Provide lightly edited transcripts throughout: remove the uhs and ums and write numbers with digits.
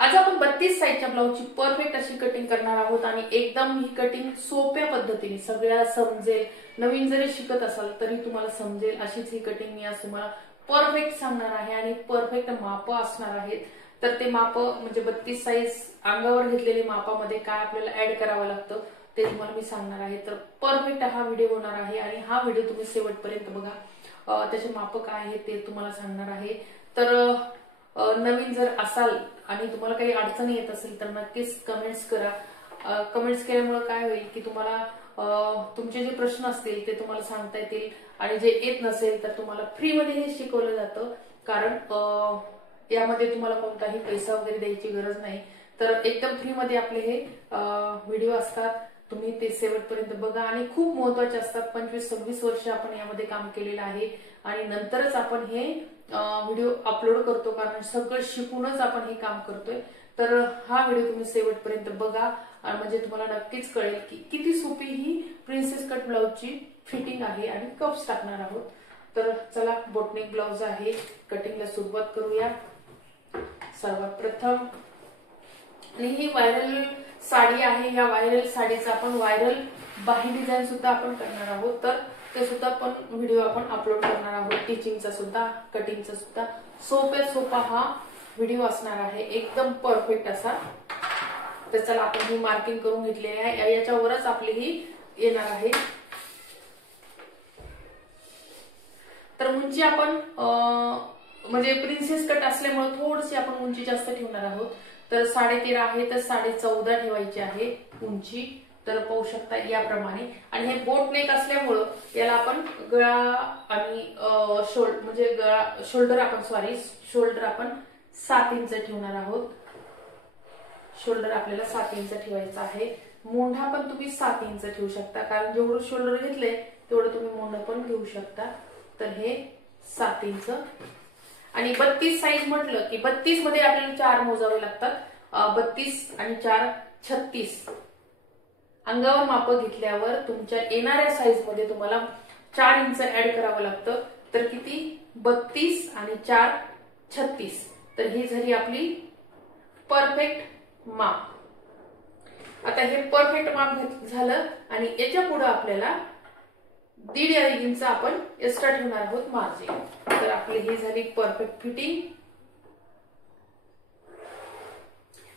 आज आपण 32 साईजच्या ब्लाऊजची परफेक्ट अशी कटिंग करणार आहोत आणि एकदम ही कटिंग सोप्या पद्धतीने सगळ्याला समजेल। नवीन जरी शिकत असाल तरी तुम्हाला समजेल अशीच ही कटिंग मी आज तुम्हाला परफेक्ट सांगणार आहे आणि परफेक्ट माप असणार आहेत। तर ते माप म्हणजे 32 साईज अंगावर घेतलेले मापामध्ये काय आपल्याला ऍड करावं लागतं ते तुम्हाला मी सांगणार आहे। तर परफेक्ट हा व्हिडिओ होणार आहे आणि हा व्हिडिओ तुम्ही शेवटपर्यंत बघा, त्याचे माप काय आहे ते तुम्हाला सांगणार आहे। तर नवीन जर असाल आणि तुम्हाला काही अडचणी येत असेल तर नक्कीच कमेंट्स करा। कमेंट्स केल्यामुळे काय होईल की तुम्हाला तुमचे जे प्रश्न असतील ते तुम्हाला सांगता येतील आणि जे येत नसेल तर तुम्हाला फ्री मध्ये हे शिकवलं जातं। कारण यामध्ये तुम्हाला कोणताही पैसा वगैरे द्यायची गरज नाही। तर एकदम फ्री मध्ये आपले हे व्हिडिओ असतात, तुम्ही ते शेवटपर्यंत बघा आणि खूप महत्त्वाचे असतात। 25-26 वर्ष आपण यामध्ये काम केलेलं आहे आणि नंतरच आपण हे व्हिडिओ अपलोड करतो, कारण सगळं शिकूनच आपण हे काम करतोय। तर हा व्हिडिओ तुम्ही शेवटपर्यंत बघा म्हणजे तुम्हाला नक्कीच कळेल की किती सोपी ही प्रिन्सेस कट ब्लाउजची फिटिंग आहे आणि कप्स टाकणार आहोत। तर चला बोटनेक ब्लाउज आहे, कटिंगला सुरुवात करूया। सर्वात प्रथम आणि ही व्हायरल साडी आहे, या व्हायरल साडीचा आपण व्हायरल बाही डिझाईन सुद्धा आपण करणार आहोत। तर ते सुद्धा पण व्हिडिओ आपण अपलोड करणार आहोत, टीचिंगचा सुद्धा कटिंगचा सुद्धा सोपा हा व्हिडिओ असणार आहे, एकदम परफेक्ट असा। तर चला आपण ही मार्किंग करून घेतलेली आहे, याच्यावरच आपली ही येणार आहे। तर उंची आपण म्हणजे प्रिन्सेस कट असल्यामुळे थोडीशी आपण उंची जास्त ठेवणार आहोत। तर 13.5 आहे तर 14.5 ठेवायची आहे उंची। तर पाहू शकता याप्रमाणे। आणि हे बोट नेक असल्यामुळं याला आपण गळा आणि शोल्डर आपण 7 इंच ठेवणार आहोत। शोल्डर आपल्याला 7 इंच ठेवायचा आहे। मोंढा पण तुम्ही 7 इंच ठेवू शकता, कारण जेवढं शोल्डर घेतलंय तेवढं तुम्ही मोंढा पण घेऊ शकता। तर हे 7 इंच आणि 32 साईज म्हटलं की 32 मध्ये आपल्याला 4 मोजावे लागतात। 32 आणि 4 36 अंगावर माप घेतल्यावर तुमच्या येणाऱ्या साईज मध्ये तुम्हाला 4 इंच ऍड करावं लागतं। तर किती 32 आणि 4 36। तर ही झाली आपली परफेक्ट माप। आता हे परफेक्ट माप झालं आणि याच्या पुढे आपल्याला 1.5 इंच आपण एक्स्ट्रा ठेवणार आहोत मार्जिन। तर आपली ही झाली परफेक्ट फिटिंग।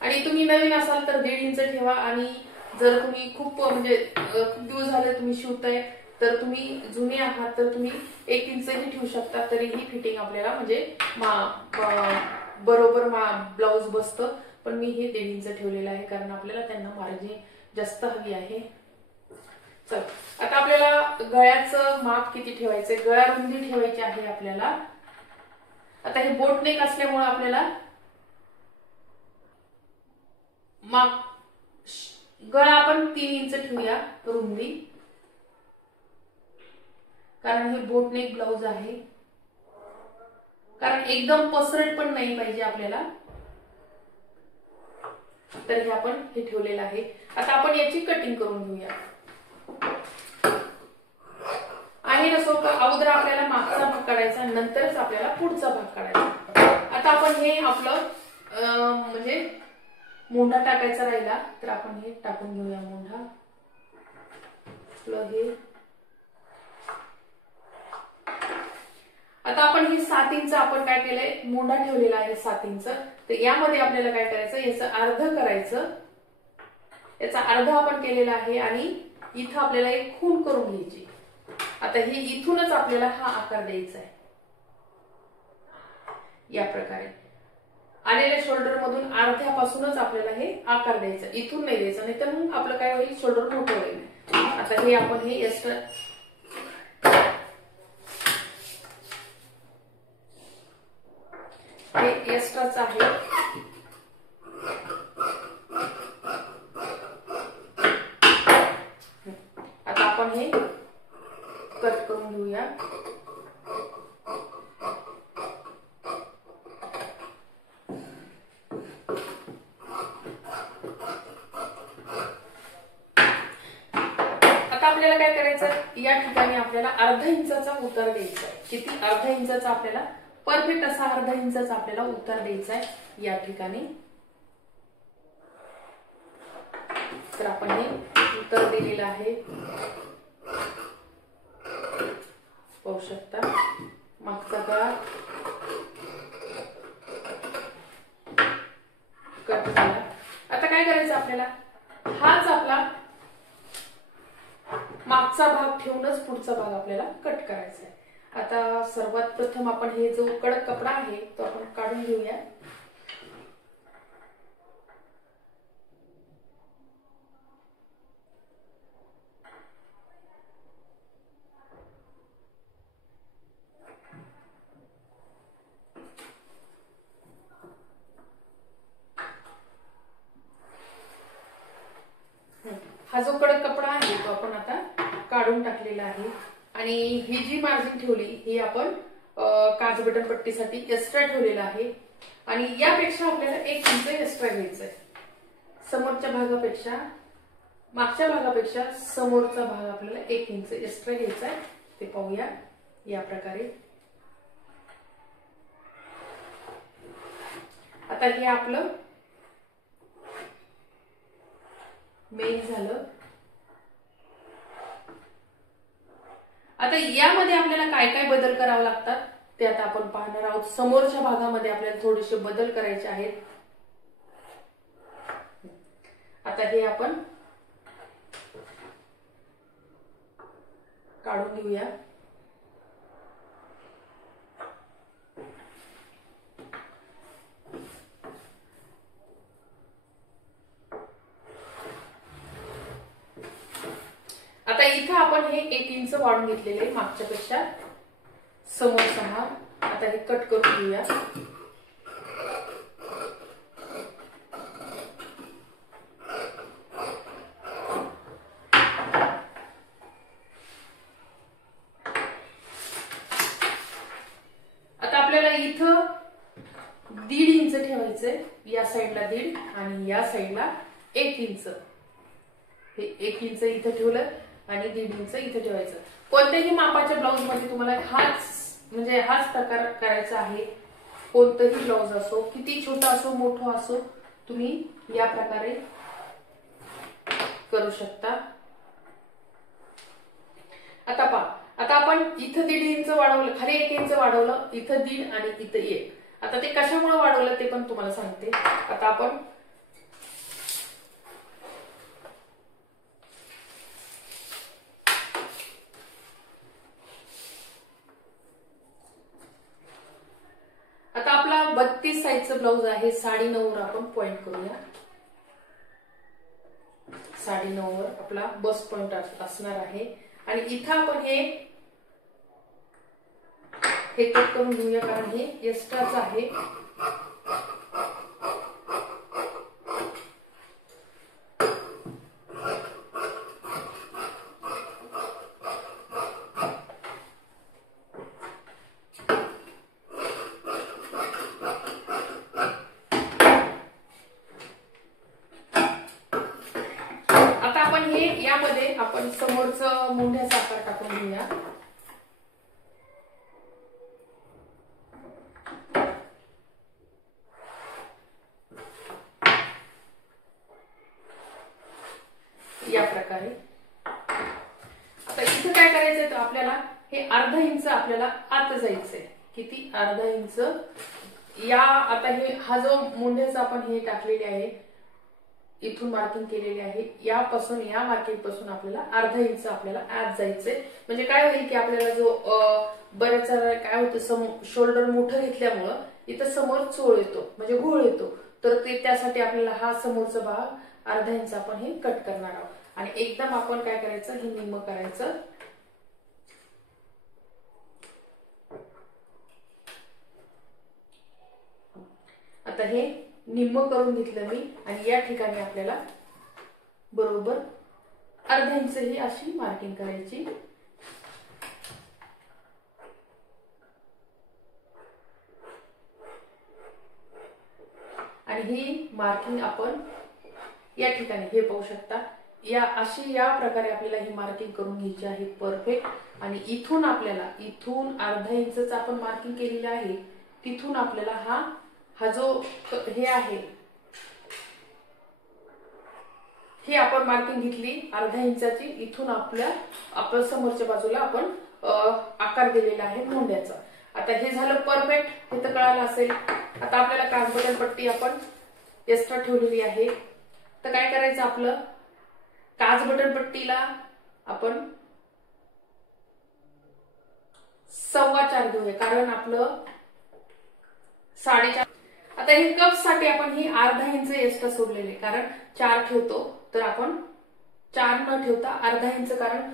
आणि तुम्ही नवीन असाल तर 1.5 इंच ठेवा आणि जर तुम्ही खूप दिवस झाले तुम्ही शिवताय तर तुम्ही जुने आहात तर तुम्ही 1 इंचही ठेवू शकता, तरी ही फिटिंग आपल्याला म्हणजे बरोबर ब्लाउज बसतं। पण मी हे 1.5 इंच ठेवलेलं आहे कारण आपल्याला त्यांना मार्जिन जास्त हवी आहे। चल आता आपल्याला गळ्याचं माप किती ठेवायचंय, गळा रुंदी ठेवायची आहे आपल्याला। आता हे बोट नेक असल्यामुळे आपल्याला माप गळा आपण 3 इंच ठेवूया रुंदी, कारण हे बोट नेक ब्लाउज आहे। कारण एकदम पसरट पण नाही पाहिजे आपल्याला, तर हे आपण हे ठेवलेलं आहे। आता आपण याची कटिंग करून घेऊया। आहे ना सोपं, अगोदर आपल्याला मागचा भाग काढायचा नंतरच आपल्याला पुढचा भाग काढायचा। आता आपण हे आपलं म्हणजे मोंढा टाकायचा राहिला तर आपण हे टाकून घेऊया मोंढा। हे आता आपण हे 7 इंच आपण काय केलंय मोंढा ठेवलेला आहे 7 इंच। तर यामध्ये आपल्याला काय करायचं, याचं अर्ध करायचं, याचा अर्ध आपण केलेला आहे आणि इथं आपल्याला एक खूण करून घ्यायची। आता हे इथूनच आपल्याला हा आकार द्यायचा आहे, या प्रकारे आलेल्या शोल्डर मधून अर्ध्यापासूनच आपल्याला हे आकार द्यायचा, इथून नाही द्यायचा, नाही तर मग आपलं काय होईल शोल्डर मोठं होईल। आता हे आपण हे एक्स्ट्रा एक्स्ट्राच आहे। आता आपण हे कट करून घेऊया। आता आपल्याला काय करायचं, या ठिकाणी आपल्याला अर्धा इंचाचा उतार द्यायचा आहे। किती अर्धा इंचाचा आपल्याला परफेक्ट असा अर्धा इंचाचा आपल्याला उतार द्यायचा आहे या ठिकाणी। तर आपण हे उत्तर दिलेलं आहे, पाहू शकता मागचा गळा कट झाला. आता काय करायचं आपल्याला, हाच आपला मागचा भाग ठेवूनच पुढचा भाग आपल्याला कट करायचा आहे. आता सर्वात प्रथम आपण हे जो कडक कपडा आहे तो आपण काढून घेऊया. हा जो कडक कपडा आहे तो आपण आता काढून टाकलेला आहे. आणि ही जी मार्जिन ठेवली ही आपण काच बटन पट्टीसाठी एक्स्ट्रा ठेवलेला आहे. आणि यापेक्षा आपल्याला 1 इंच एक्स्ट्रा घ्यायचं आहे. समोरच्या भागापेक्षा, मागच्या भागापेक्षा समोरचा भाग आपल्याला 1 इंच एक्स्ट्रा घ्यायचा आहे. ते पाहूया या प्रकारे. आता हे आपलं मेन झालं. आता यामध्ये आपल्याला काय काय बदल करावे लागतात ते आता आपण पाहणार आहोत. समोरच्या भागामध्ये आपल्याला थोडेसे बदल करायचे आहेत. आता हे आपण काढून घेऊया. आता इथं आपण हे 1 इंच वाढून घेतलेले मागच्या पेक्षा समोरचा भाग. आता हे कट करून घेऊया. आता आपल्याला इथं 1.5 इंच ठेवायचंय. या साईडला 1.5 आणि या साईडला 1 इंच. हे 1 इंच इथं ठेवलं आणि 1.5 इंच इथं ठेवायचं. कोणत्याही मापाच्या ब्लाउज मध्ये तुम्हाला हाच प्रकार करायचा आहे. कोणतंही ब्लाउज असो, किती छोटा असो मोठा असो, तुम्ही या प्रकारे करू शकता. आता पहा, आता आपण इथं 1.5 इंच वाढवलं, खाली 1 इंच वाढवलं, इथं 1.5 आणि इथं 1. आता ते कशामुळे वाढवलं ते पण तुम्हाला सांगते. आता आपण आपला 32 साईजचा ब्लाउज आहे. 9.5 वर आपण पॉइंट करूया. 9.5 वर आपला बस पॉइंट असणार आहे. आणि इथं आपण हे कट करून घेऊया, कारण हे एक्स्ट्राच आहे. यामध्ये आपण समोरचं मुंढ्याचा आकार टाकून घेऊया. या प्रकारे. आता इथे काय करायचंय तर आपल्याला हे अर्धा इंच आपल्याला आत जायचंय. किती? अर्धा इंच. आता हा जो मुंढ्याचा आपण हे टाकलेले आहे, इथून मार्किंग केलेली आहे, यापासून या मार्किंग पासून आपल्याला अर्धा इंच आपल्याला आत जायचंय. म्हणजे काय होईल की आपल्याला जो बऱ्याच काय होतं, शोल्डर मोठं घेतल्यामुळं इथं समोर चोळ येतो, म्हणजे घोळ येतो. तर ते त्यासाठी आपल्याला हा समोरचा भाग अर्धा इंच आपण हे कट करणार आहोत. आणि एकदम आपण काय करायचं, हे निम्म करायचं. आता हे निम्म करून घेतलं मी. आणि या ठिकाणी आपल्याला बरोबर अर्धा इंच ही अशी मार्किंग करायची. आणि ही मार्किंग आपण या ठिकाणी हे पाहू शकता. या प्रकारे आपल्याला ही मार्किंग करून घ्यायची आहे परफेक्ट. आणि इथून आपल्याला अर्धा इंचच आपण मार्किंग केलेलं आहे. तिथून आपल्याला हा जो हे आहे ही आपण मार्किंग घेतली अर्धा इंचाची. इथून आपल्या समोरच्या बाजूला आपण आकार दिलेला आहे मोंड्याचा. आता हे झालं परफेक्ट, हे तर कळालं असेल. आता आपल्याला काच बटन पट्टी आपण एक्स्ट्रा ठेवलेली आहे. तर काय करायचं, आपलं काच बटन पट्टीला आपण 4.25 घेऊया, कारण आपलं 4.5. आता हे कप साठी आपण ही अर्धा इंच एक्स्ट्रा सोडलेले, कारण 4 ठेवतो तर आपण 4 न ठेवता अर्धा इंच, कारण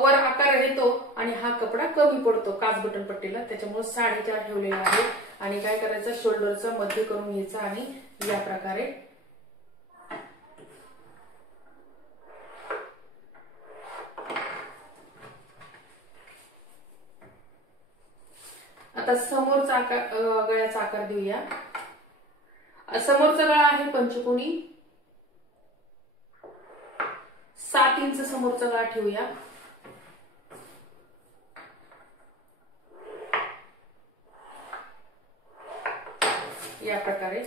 वर आकार येतो आणि हा कपडा कमी पडतो काच बटन पट्टीला, त्याच्यामुळे 4.5 ठेवलेला आहे. आणि काय करायचं, शोल्डरचा मध्य करून घ्यायचा आणि या प्रकारे आता समोरचा आकार, गळ्याचा आकार देऊया. समोरचा गळा आहे पंचकोनी, 7 इंच समोरचा गळा ठेवूया. या प्रकारे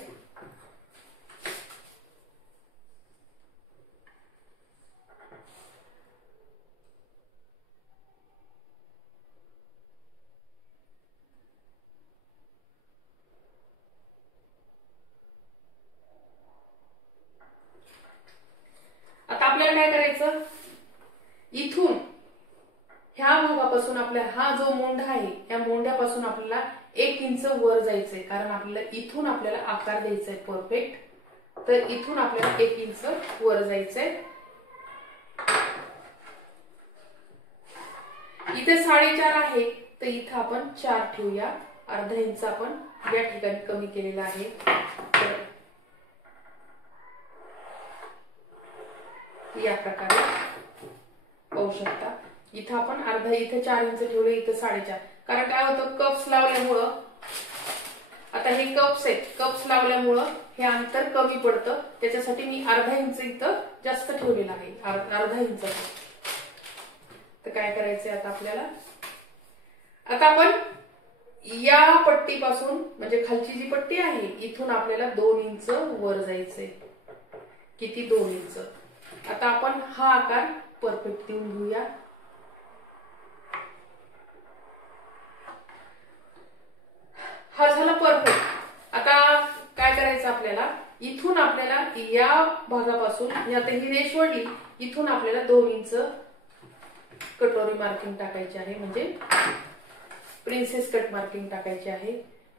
आता आपल्याला काय करायचं, इथून ह्या भागापासून आपल्या हा जो मोंढा आहे या मोंढ्यापासून आपल्याला 1 इंच वर जायचंय, कारण आपल्याला इथून आपल्याला आकार द्यायचा आहे परफेक्ट. तर इथून आपल्याला 1 इंच वर जायचंय. इथे 4.5 आहे तर इथं आपण 4 ठेवूया. अर्धा इंच आपण या ठिकाणी कमी केलेला आहे. या प्रकारे पाहू शकता. इथं आपण अर्धा, इथे 4 इंच ठेवले, इथं 4.5. कारण काय होतं, कप्स लावल्यामुळं, आता हे कप्स आहेत, कप्स लावल्यामुळं हे अंतर कमी पडतं, त्याच्यासाठी मी अर्धा इंच इथं जास्त ठेवलेला आहे, अर्धा इंच. तर काय करायचंय आता आपल्याला, आता आपण या पट्टीपासून, म्हणजे खालची जी पट्टी आहे इथून आपल्याला 2 इंच वर जायचंय. किती, 2 इंच. आता आपण हा आकार परफेक्ट देऊन घेऊया. हा झाला परफेक्ट. आता काय करायचं आपल्याला, इथून आपल्याला या भागापासून, आता ही रेष वळली, इथून आपल्याला 2 इंच कटोरी मार्किंग टाकायची आहे, म्हणजे प्रिन्सेस कट मार्किंग टाकायची आहे.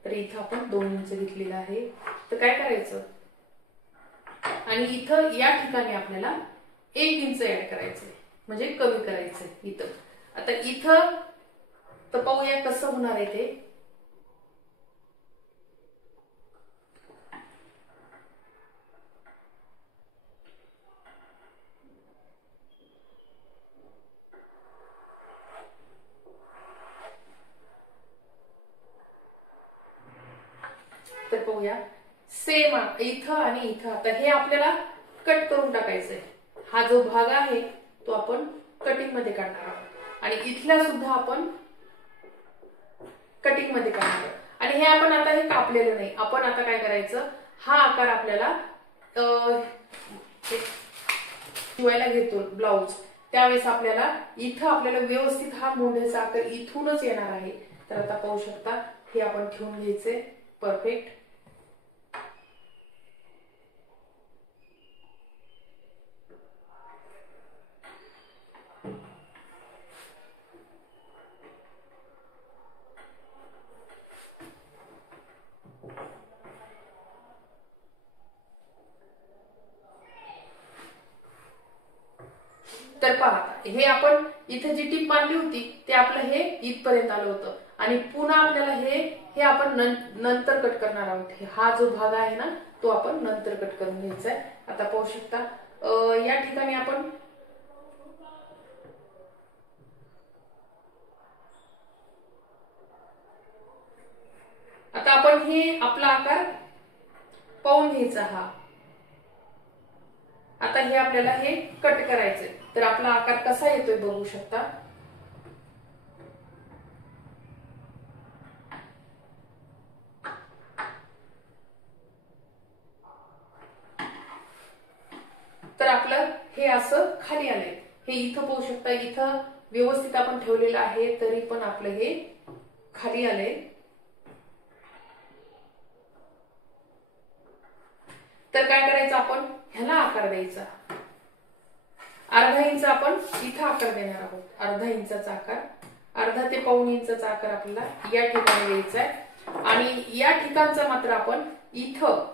तर इथं आपण 2 इंच घेतलेलं आहे. तर काय करायचं, आणि इथं या ठिकाणी आपल्याला 1 इंच ऍड करायचंय, म्हणजे कमी करायचंय इथं. आता इथं तर पाहूया कसं होणार आहे ते. तर पाहूया, सेम इथं आणि इथं. आता हे आपल्याला कट करून टाकायचंय. हा जो भाग आहे तो आपण कटिंग मध्ये काढणार आहोत, आणि इथला सुद्धा आपण कटिंग मध्ये काढणार आहोत. आणि हे आपण आता हे कापलेलं नाही, आपण आता काय करायचं, हा आकार आपल्याला शिवायला घेतो ब्लाउज, त्यावेळेस आपल्याला इथं आपल्याला व्यवस्थित हा मोंढ्याचा आकार इथूनच येणार आहे. तर आता पाहू शकता, हे आपण ठेवून घ्यायचे परफेक्ट. तर पहा, हे आपण इथे जी टीप मारली होती ते आपलं हे इथपर्यंत आलं होतं, आणि पुन्हा आपल्याला हे आपण नंतर कट करणार आहोत. हा जो भाग आहे ना तो आपण नंतर कट करून घ्यायचा आहे. आता पाहू शकता, या ठिकाणी आपण आता आपण हे आपला आकार पाहून घ्यायचा. हा आता हे आपल्याला हे कट करायचंय. तर आपला आकार कसा येतोय बघू शकता. तर आपलं हे असं खाली आलंय, हे इथं पाहू शकता, इथं व्यवस्थित आपण ठेवलेलं आहे तरी पण आपलं हे खाली आलंय. तर काय करायचं, आपण ह्याला आकार द्यायचा. अर्धा इंच आपण इथं आकार देणार आहोत, अर्धा इंचाचा आकार, अर्धा ते पाऊण इंचाचा आकार आपल्याला या ठिकाणी द्यायचा आहे. आणि या ठिकाणचा मात्र आपण इथं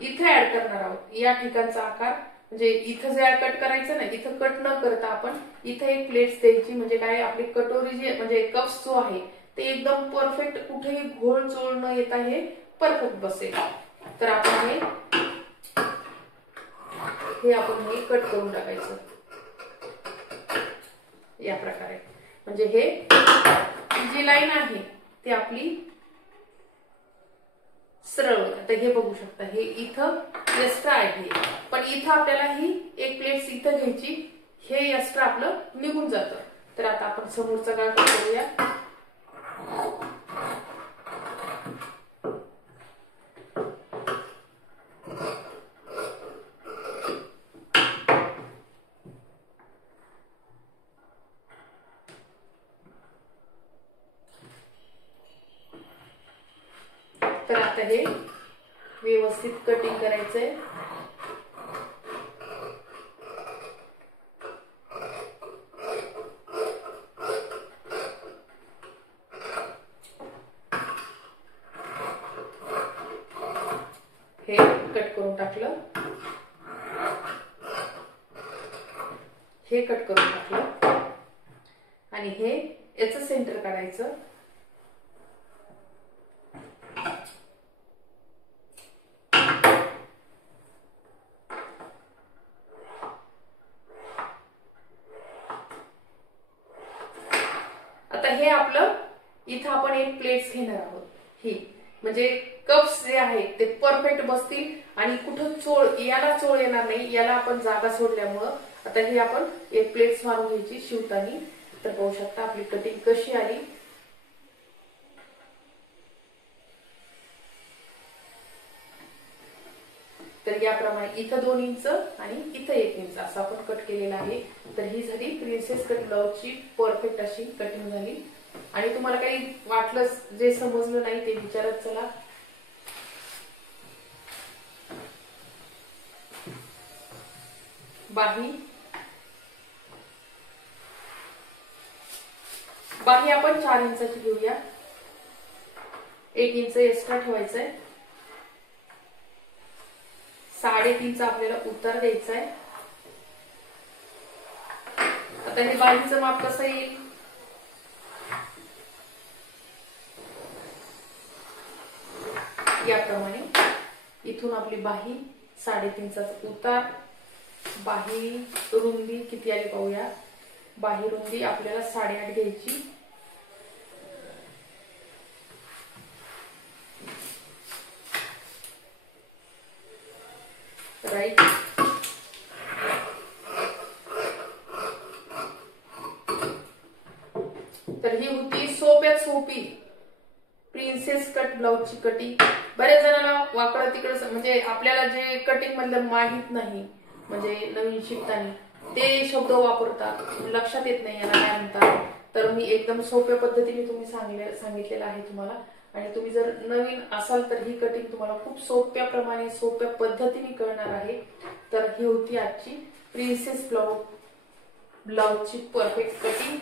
ऍड करणार आहोत. या ठिकाणचा आकार म्हणजे इथं जे कट करायचं ना, इथं कट न करता आपण इथं एक प्लेट्स द्यायची. म्हणजे काय, आपली कटोरी जे म्हणजे कप्स जो आहे ते एकदम परफेक्ट, कुठेही घोळ चोळ न येता हे परफेक्ट बसेल. तर आपण हे कट करून टाकायचं या प्रकारे. म्हणजे हे जी लाईन आहे ती आपली सरळ होईल. आता हे बघू शकता, हे इथं एक्स्ट्रा आहे, पण इथं आपल्याला ही एक प्लेट इथं घ्यायची, हे एक्स्ट्रा आपलं निघून जातं. तर आता आपण समोरचा गाळ करूया. तर आता हे व्यवस्थित कटिंग करायचंय. हे कट करून टाकलं, हे कट करून टाकलं आणि हे याचं सेंटर काढायचं. आता हे आपलं इथं आपण एक प्लेट्स घेणार आहोत. ही म्हणजे कप्स जे आहेत ते परफेक्ट बसतील आणि कुठं चोळ, याला चोळ येणार नाही, याला आपण जागा सोडल्यामुळं. आता ही आपण एक प्लेट्स मारून घ्यायची शिवतानी. तर पाहू शकता आपली कटिंग कशी आली. तर याप्रमाणे इथं 2 इंच आणि इथं 1 इंच असं आपण कट केलेलं आहे. तर ही झाली प्रिन्सेस कट ब्लाउजची परफेक्ट अशी कटिंग झाली. आणि तुम्हाला काही वाटलं, जे समजलं नाही ते विचारत चला. बाही आपण 4 इंचाची घेऊया, 1 इंच एक्स्ट्रा ठेवायचंय. 3.5चा आपल्याला उतार द्यायचा आहे. आता हे बाहीचं माप कसं येईल, याप्रमाणे इथून आपली बाही 3.5चा उतार. बाही रुंदी किती आली पाहूया. बाही रुंदी आपल्याला 8.5 घ्यायची. राईट. तर ही होती सोप्यात सोपी प्रिन्सेस कट ब्लाउजची कटिंग. बऱ्याच जणांना वाकडं तिकडं म्हणजे आपल्याला जे कटिंग मधलं माहित नाही, म्हणजे नवीन शिकताना ते शब्द वापरतात, लक्षात येत नाही याला काय म्हणतात. तर मी एकदम सोप्या पद्धतीने सांगितलेलं आहे तुम्हाला. आणि तुम्ही जर नवीन असाल तर ही कटिंग तुम्हाला खूप सोप्या प्रमाणे, सोप्या पद्धतीने कळणार आहे. तर ही होती आजची प्रिन्सेस ब्लाउजची परफेक्ट कटिंग.